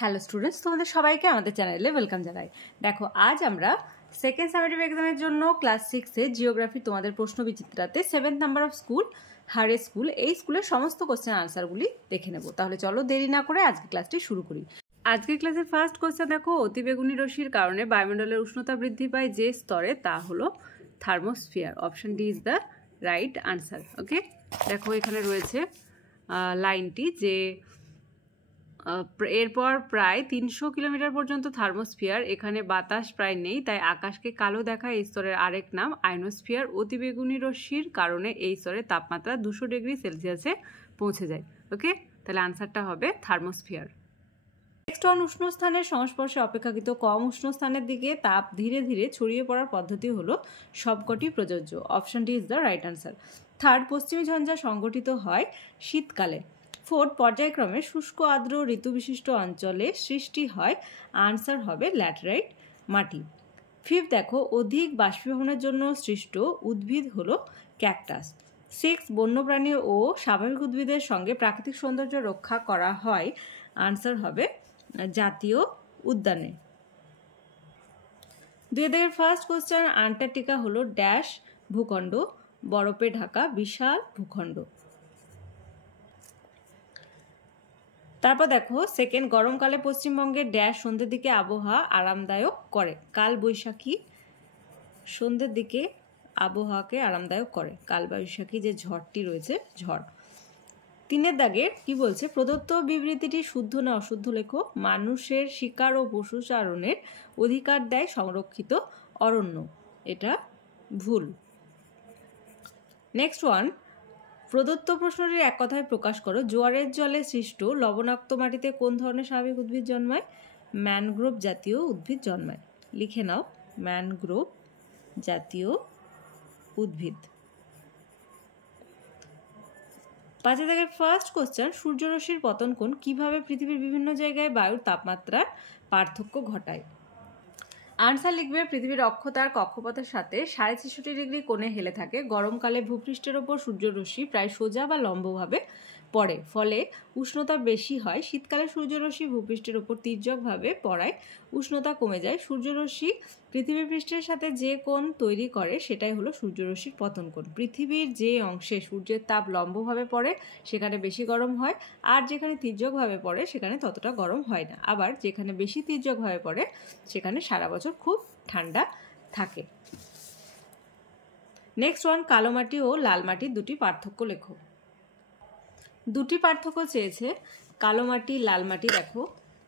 Hello students, তোমাদের সবাইকে আমাদের চ্যানেলে ওয়েলকাম জানাই। দেখো, আজ আমরা সেকেন্ড সামেটিভ এক্সামের জন্য ক্লাস 6-এ জিওগ্রাফি তোমাদের প্রশ্ন বিচিত্রাতে 7 নাম্বার অফ স্কুল হারে স্কুল, এই স্কুলের সমস্ত কোশ্চেন আনসারগুলি দেখে নেব। তাহলে চলো দেরি না করে আজকে ক্লাসটি শুরু করি। আজকের ক্লাসের ফার্স্ট কোশ্চেন দেখো, অতিবেগুনি রশ্মির কারণে বায়ুমণ্ডলের উষ্ণতা বৃদ্ধি পায় যে স্তরে, তা হলো thermosphere. Option D is the right answer. Okay, দেখো এখানে রয়েছে লাইনটি যে এরপর প্রায় 300 কিলোমিটার পর্যন্ত থার্মোস্ফিয়ার, এখানে বাতাস প্রায় নেই, তাই আকাশকে কালো দেখায়। এই স্তরের আরেক নাম আয়নোস্ফিয়ার। অতিবেগুনি রশ্মির কারণে এই স্তরের তাপমাত্রা 200 ডিগ্রি সেলসিয়াসে পৌঁছে যায়। ওকে, তাহলে আনসারটা হবে থার্মোস্ফিয়ার। নেক্সট অন উষ্ণ স্থানের সংস্পর্শে অপেক্ষাকৃত কম উষ্ণ স্থানের দিকে তাপ ধীরে ধীরে ছড়িয়ে পড়ার পদ্ধতি হলো সবকটি প্রযোজ্য। Option D is the right answer. Third, পশ্চিমী ঝঞ্ঝা সংগঠিত হয় শীতকালে। ফোর্থ, পর্যায়ক্রমে শুষ্ক আর্দ্র ঋতুবিশিষ্ট অঞ্চলে সৃষ্টি হয়। আনসার হবে ল্যাটেরাইট মাটি। ফিফথ, দেখো অধিক বাষ্পীভবনের জন্য সৃষ্ট উদ্ভিদ হলো ক্যাকটাস। সিক্স, বন্যপ্রাণী ও স্বাভাবিক উদ্ভিদের সঙ্গে প্রাকৃতিক সৌন্দর্য রক্ষা করা হয়। আনসার হবে জাতীয় উদ্যানে। 2000 ফার্স্ট কোশ্চেন, আন্টার্কটিকা হলো ড্যাশ ভূখণ্ড, বরফে ঢাকা বিশাল ভূখণ্ড। তারপর দেখো সেকেন্ড, গরমকালে পশ্চিমবঙ্গের ড্যাশ সন্ধ্যের দিকে আবহাওয়া আরামদায়ক করে। কাল বৈশাখী সন্ধ্যের দিকে আবহাওয়াকে আরামদায়ক করে। কাল বৈশাখী যে ঝড়টি রয়েছে, ঝড়। তিনের দাগে কি বলছে, প্রদত্ত বিবৃতিটি শুদ্ধ না অশুদ্ধ লেখো। মানুষের শিকার ও পশুচারণের অধিকার দেয় সংরক্ষিত অরণ্য, এটা ভুল। নেক্সট ওয়ান, প্রদত্ত প্রশ্নটির এক কথায় প্রকাশ করো। জোয়ারের জলে সৃষ্ট লবণাক্ত মাটিতে কোন ধরনের স্বাভাবিক উদ্ভিদ জন্মায়? ম্যানগ্রোভ জাতীয় উদ্ভিদ জন্মায়। লিখে নাও, ম্যানগ্রোভ জাতীয় উদ্ভিদ। 5 দাগের ফার্স্ট কোশ্চেন, সূর্যরশ্মির পতন কোণ কিভাবে পৃথিবীর বিভিন্ন জায়গায় বায়ুর তাপমাত্রার পার্থক্য ঘটায়? আনসার লিখবে, পৃথিবীর অক্ষ তার কক্ষপথের সাথে 66.5 ডিগ্রি কোণে হেলে থাকে। গরমকালে ভূপৃষ্ঠের ওপর সূর্যরশ্মি প্রায় সোজা বা লম্বভাবে পড়ে, ফলে উষ্ণতা বেশি হয়। শীতকালে সূর্যরশ্মি ভূপৃষ্ঠের ওপর তির্যকভাবে পড়ায় উষ্ণতা কমে যায়। সূর্যরশ্মি পৃথিবীর পৃষ্ঠের সাথে যে কোণ তৈরি করে সেটাই হলো সূর্যরশ্মির পতন কোণ। পৃথিবীর যে অংশে সূর্যের তাপ লম্বভাবে পড়ে সেখানে বেশি গরম হয়, আর যেখানে তির্যকভাবে পড়ে সেখানে ততটা গরম হয় না। আবার যেখানে বেশি তির্যকভাবে পড়ে সেখানে সারা বছর খুব ঠান্ডা থাকে। নেক্সট ওয়ান, কালো মাটি ও লাল মাটির দুটি পার্থক্য লেখো। দুটি পার্থক্য চেয়েছে, কালো মাটি লাল মাটি। দেখো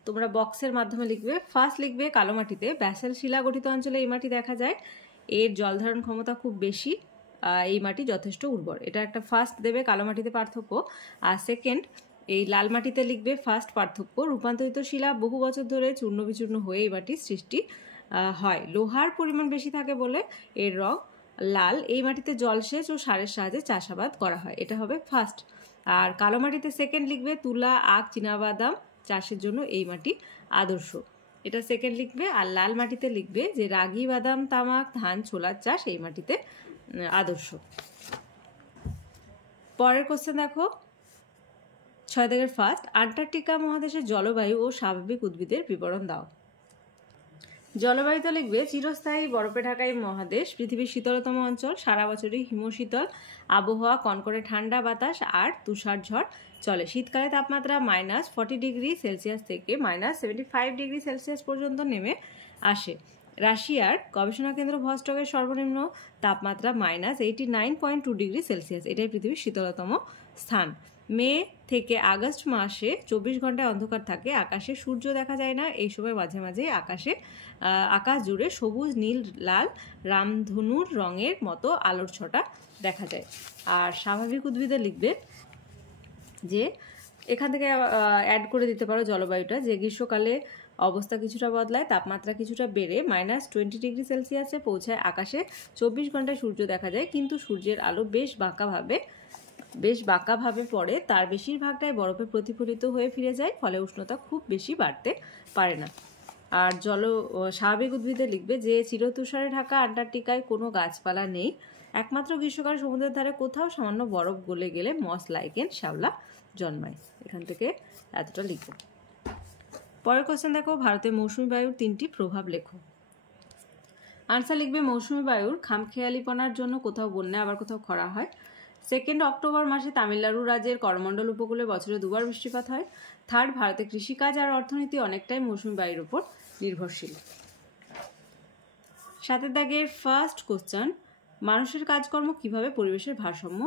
তোমরা বক্সের মাধ্যমে লিখবে। ফার্স্ট লিখবে, কালো মাটিতে ব্যাসাল শিলা গঠিত অঞ্চলে এই মাটি দেখা যায়, এর জল ধারণ ক্ষমতা খুব বেশি, এই মাটি যথেষ্ট উর্বর। এটা একটা ফার্স্ট দেবে কালো মাটিতে পার্থক্য। আর সেকেন্ড, এই লাল মাটিতে লিখবে ফার্স্ট পার্থক্য, রূপান্তরিত শিলা বহু বছর ধরে চূর্ণ বিচূর্ণ হয়ে এই মাটির সৃষ্টি হয়। লোহার পরিমাণ বেশি থাকে বলে এর রং লাল। এই মাটিতে জলসেচ ও সারের সাহায্যে চাষাবাদ করা হয়, এটা হবে ফার্স্ট। আর কালো মাটিতে সেকেন্ড লিখবে, তুলা আখ চীনাবাদাম চাষের জন্য এই মাটি আদর্শ, এটা সেকেন্ড লিখবে। আর লাল মাটিতে লিখবে যে রাগি বাদাম তামাক ধান ছোলার চাষ এই মাটিতে আদর্শ। পরের কোশ্চেন দেখো, 6 দাগের ফার্স্ট, আন্টার্কটিকা মহাদেশের জলবায়ু ও স্বাভাবিক উদ্ভিদের বিবরণ দাও। জলবায়ুতে লিখবে, চিরস্থায়ী বরফে ঢাকা এই মহাদেশ পৃথিবীর শীতলতম অঞ্চল। সারা বছরই হিমশীতল আবহাওয়া, কনকনে ঠান্ডা বাতাস আর তুষার ঝড় চলে। শীতকালে তাপমাত্রা -40 ডিগ্রি সেলসিয়াস থেকে -75 ডিগ্রি সেলসিয়াস পর্যন্ত নেমে আসে। রাশিয়ার গবেষণা কেন্দ্র ভস্টকের সর্বনিম্ন তাপমাত্রা -89.2 ডিগ্রি সেলসিয়াস, এটাই পৃথিবীর শীতলতম স্থান। মে থেকে আগস্ট মাসে 24 ঘন্টায় অন্ধকার থাকে, আকাশে সূর্য দেখা যায় না। এই সময় মাঝে মাঝে আকাশ জুড়ে সবুজ নীল লাল রামধনুর রঙের মতো আলোর ছটা দেখা যায়। আর স্বাভাবিক উদ্ভিদে লিখবে যে এখান থেকে অ্যাড করে দিতে পারো জলবায়ুটা, যে গ্রীষ্মকালে অবস্থা কিছুটা বদলায়, তাপমাত্রা কিছুটা বেড়ে -20 ডিগ্রি সেলসিয়াসে পৌঁছায়। আকাশে 24 ঘন্টায় সূর্য দেখা যায়, কিন্তু সূর্যের আলো বেশ বাঁকাভাবে পড়ে, তার বেশিরভাগটাই বরফে প্রতিফলিত হয়ে ফিরে যায়, ফলে উষ্ণতা খুব বেশি বাড়তে পারে না। আর স্বাভাবিক উদ্ভিদে লিখবে যে চিরতুষারে ঢাকা আন্টার্কটিকায় কোনো গাছপালা নেই। একমাত্র গ্রীষ্মকালে সমুদ্রের ধারে কোথাও সামান্য বরফ গলে গেলে মস লাইকেন শ্যাওলা জন্মায়। এখান থেকে এতটা লিখব। পরের কোশ্চেন দেখো, ভারতে মৌসুমী বায়ুর 3টি প্রভাব লেখো। আনসার লিখবে, মৌসুমী বায়ুর খামখেয়ালিপনার জন্য কোথাও বন্যা আবার কোথাও খরা হয়। 2 অক্টোবর মাসে তামিলনাড়ু রাজ্যের করমণ্ডল উপকূলে বছরে 2বার বৃষ্টিপাত হয়। 3, ভারতে কৃষিকাজ আর অর্থনীতি অনেকটাই মৌসুমী বায়ুর উপর নির্ভরশীল। 7 দাগের ফার্স্ট কোশ্চেন, মানুষের কাজকর্ম কিভাবে পরিবেশের ভারসাম্য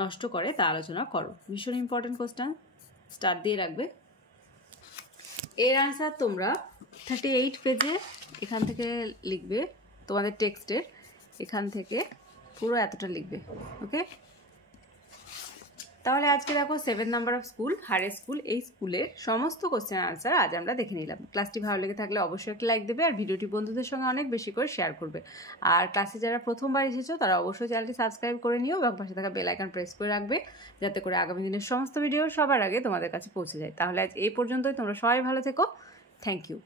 নষ্ট করে তা আলোচনা করো। ভীষণ ইম্পর্টেন্ট কোশ্চেন, স্টার দিয়ে রাখবে। এর আনসার তোমরা 38 পেজে এখান থেকে লিখবে, তোমাদের টেক্সটের এখান থেকে পুরো এতটা লিখবে। ওকে, তাহলে আজকে দেখো 7 নাম্বার অফ স্কুল হারে স্কুল, এই স্কুলের সমস্ত কোশ্চেন আনসার আজ আমরা দেখে নিলাম। ক্লাসটি ভালো লেগে থাকলে অবশ্যই একটা লাইক দেবে আর ভিডিওটি বন্ধুদের সঙ্গে অনেক বেশি করে শেয়ার করবে। আর ক্লাসে যারা প্রথমবার এসেছো তারা অবশ্যই চ্যানেলটি সাবস্ক্রাইব করে নিও এবং পাশে থাকা বেল আইকন প্রেস করে রাখবে, যাতে করে আগামী দিনের সমস্ত ভিডিও সবার আগে তোমাদের কাছে পৌঁছে যায়। তাহলে আজ এই পর্যন্তই, তোমরা সবাই ভালো থেকো। Thank you.